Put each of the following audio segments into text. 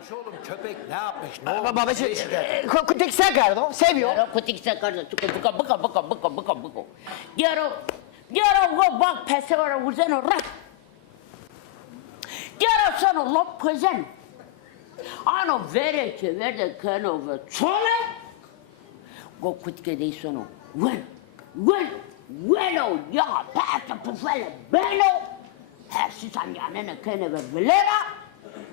olmuş oğlum? Köpek ne yapmış? Ne olmuş? Babacığım, Ne şikayet? kutik sakardo, seviyor. Quiero kutik sakardo, buka buka. Quiero go bak pesevara uzeno rak. Quiero sono lop kozen. Ano vere che verde kano ve çole. Go kutike dey sono. Bueno ya pasta pufele beno. Persi sanyanene kene ve velera.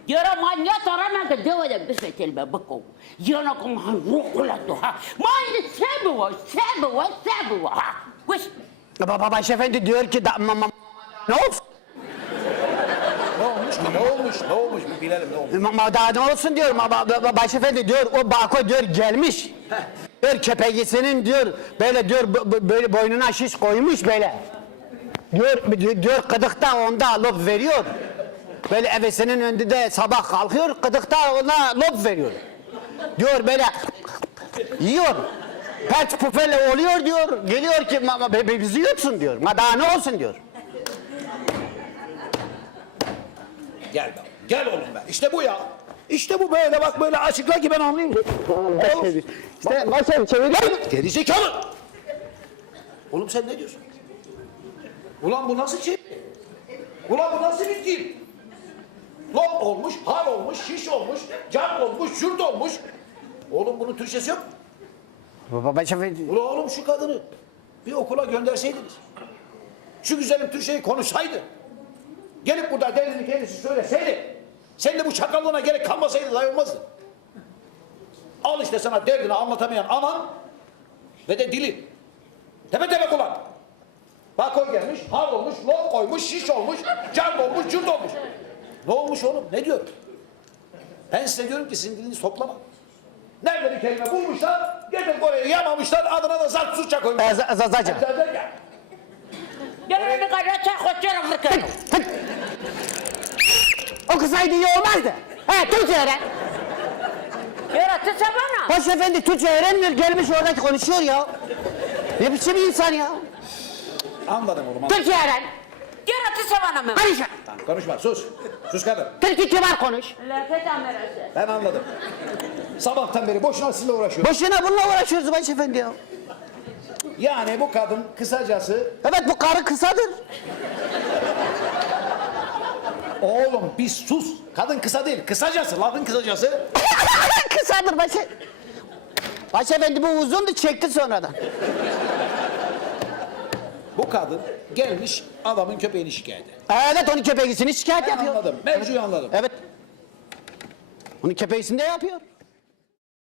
Quiero mañana rana que debo de besar el bebeco. Yo no con ruculato ha. Mande sebu ha. Wish. Babaş efendi diyor ki ne olsun? Ne olmuş ki? Ne olmuş? Bir bilelim ne olmuş. Daha ne olsun diyor. Babaş efendi diyor o bako diyor gelmiş. Diyor köpeğisinin diyor böyle diyor böyle boynuna şiş koymuş böyle. Diyor kıdıkta onda alıp veriyor. Böyle evesinin önünde sabah kalkıyor, kıdıkta ona lop veriyor. Diyor böyle yiyor. Perç pufele oluyor diyor. Geliyor ki bizi yutsun diyor. Daha ne olsun diyor. Gel be. Gel oğlum be. İşte bu ya. İşte bu böyle bak böyle açıkla ki ben anlayayım. İşte başım çeviriyor. Gerizekalı. Oğlum sen ne diyorsun? Ulan bu nasıl şey? Ulan bu nasıl bir dil? Lop olmuş, hal olmuş, şiş olmuş, can olmuş, şurt olmuş. Oğlum bunun Türkçesi yok. Babaş efendi. Ulan oğlum şu kadını bir okula gönderseydiniz. Şu güzelim Türkçeyi konuşsaydı. Gelip burada derdini kendisi söyleseydi. Senin de bu çakallığına gerek kalmasaydı dahi olmazdı. Al işte sana derdini anlatamayan anan ve de dili. Tepe tepe kulak. Bak o gelmiş, hal olmuş, lop koymuş, şiş olmuş, can olmuş, cürt olmuş. Ne olmuş oğlum? Ne diyor? Ben size diyorum ki sizin dilinizi toplama. Nerede bir kelime bulmuşlar, getirip oraya yamamışlar, adına da zart suça koymuşlar. Zazaca. Quiero mi caracha cochero africano. O kızaydı iyi olmazdı. He Türkçe öğren. Quiero te sabana. Hoş efendi Türkçe öğrenmiyor gelmiş orada konuşuyor ya. Ne biçim bir insan ya. Anladım oğlum. Anladım. Türkçe öğren. Quiero te sabana me. Konuşma. Tamam, konuşma, sus. Sus kadın. Türkçe kibar konuş. La que te merece. Ben anladım. Sabahtan beri boşuna sizinle uğraşıyorum. Boşuna bununla uğraşıyoruz baş efendi ya. Yani bu kadın kısacası... Evet bu karı kısadır. Oğlum bir sus. Kadın kısa değil, kısacası, lafın kısacası. Kısadır baş efendi. Baş efendi bu uzundu çekti sonradan. Bu kadın gelmiş adamın köpeğini şikayet ediyor. Evet onun köpeğisini şikayet Ben yapıyor. anladım, mevzuyu anladım. Evet. Onun köpeğisini de yapıyor.